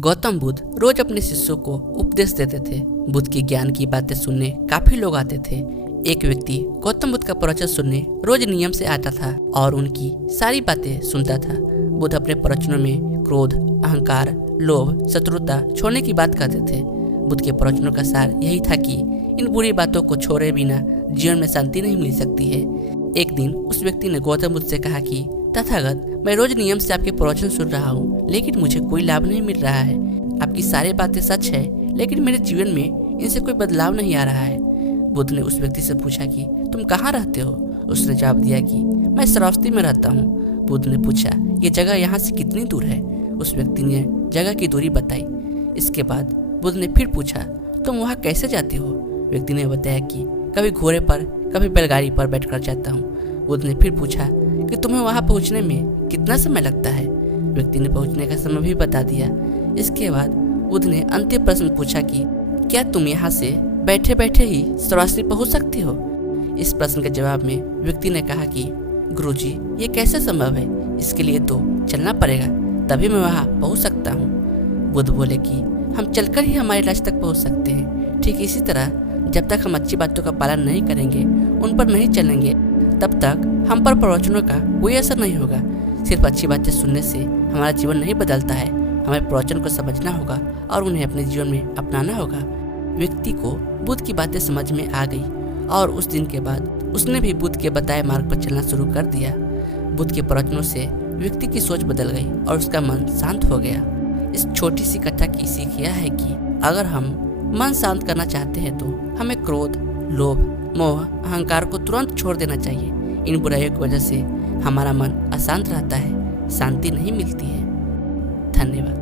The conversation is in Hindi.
गौतम बुद्ध रोज अपने शिष्यों को उपदेश देते थे। बुद्ध की ज्ञान की बातें सुनने काफी लोग आते थे। एक व्यक्ति गौतम बुद्ध का प्रवचन सुनने रोज नियम से आता था और उनकी सारी बातें सुनता था। बुद्ध अपने प्रवचनों में क्रोध, अहंकार, लोभ, शत्रुता छोड़ने की बात करते थे। बुद्ध के प्रवचनों का सार यही था कि इन बुरी बातों को छोड़े बिना जीवन में शांति नहीं मिल सकती है। एक दिन उस व्यक्ति ने गौतम बुद्ध से कहा कि तथागत, मैं रोज नियम से आपके प्रवचन सुन रहा हूँ, लेकिन मुझे कोई लाभ नहीं मिल रहा है। आपकी सारी बातें सच है, लेकिन मेरे जीवन में इनसे कोई बदलाव नहीं आ रहा है। बुद्ध ने उस व्यक्ति से पूछा कि तुम कहाँ रहते हो? उसने जवाब दिया कि मैं श्रावस्ती में रहता हूँ। बुद्ध ने पूछा, ये जगह यहाँ से कितनी दूर है? उस व्यक्ति ने जगह की दूरी बताई। इसके बाद बुद्ध ने फिर पूछा, तुम वहाँ कैसे जाते हो? व्यक्ति ने बताया कि कभी घोड़े पर, कभी बैलगाड़ी पर बैठकर जाता हूँ। बुद्ध ने फिर पूछा कि तुम्हें वहां पहुंचने में कितना समय लगता है? व्यक्ति ने पहुंचने का समय भी बता दिया। इसके बाद बुद्ध ने अंतिम प्रश्न पूछा कि क्या तुम यहाँ से बैठे बैठे ही श्रावस्ती पहुंच सकते हो? इस प्रश्न के जवाब में व्यक्ति ने कहा कि गुरुजी, ये कैसे संभव है? इसके लिए तो चलना पड़ेगा, तभी मैं वहाँ पहुँच सकता हूँ। बुद्ध बोले कि हम चलकर ही हमारे लक्ष्य तक पहुँच सकते हैं। ठीक इसी तरह जब तक हम अच्छी बातों का पालन नहीं करेंगे, उन पर नहीं चलेंगे, तब तक हम पर प्रवचनों का कोई असर नहीं होगा। सिर्फ अच्छी बातें सुनने से हमारा जीवन नहीं बदलता है। हमें प्रवचन को समझना होगा और उन्हें अपने जीवन में अपनाना होगा। व्यक्ति को बुद्ध की बातें समझ में आ गई और उस दिन के बाद उसने भी बुद्ध के बताए मार्ग पर चलना शुरू कर दिया। बुद्ध के प्रवचनों से व्यक्ति की सोच बदल गई और उसका मन शांत हो गया। इस छोटी सी कथा की सीख यह है कि अगर हम मन शांत करना चाहते हैं तो हमें क्रोध, लोभ, मोह, अहंकार को तुरंत छोड़ देना चाहिए। इन बुराइयों की वजह से हमारा मन अशांत रहता है, शांति नहीं मिलती है। धन्यवाद।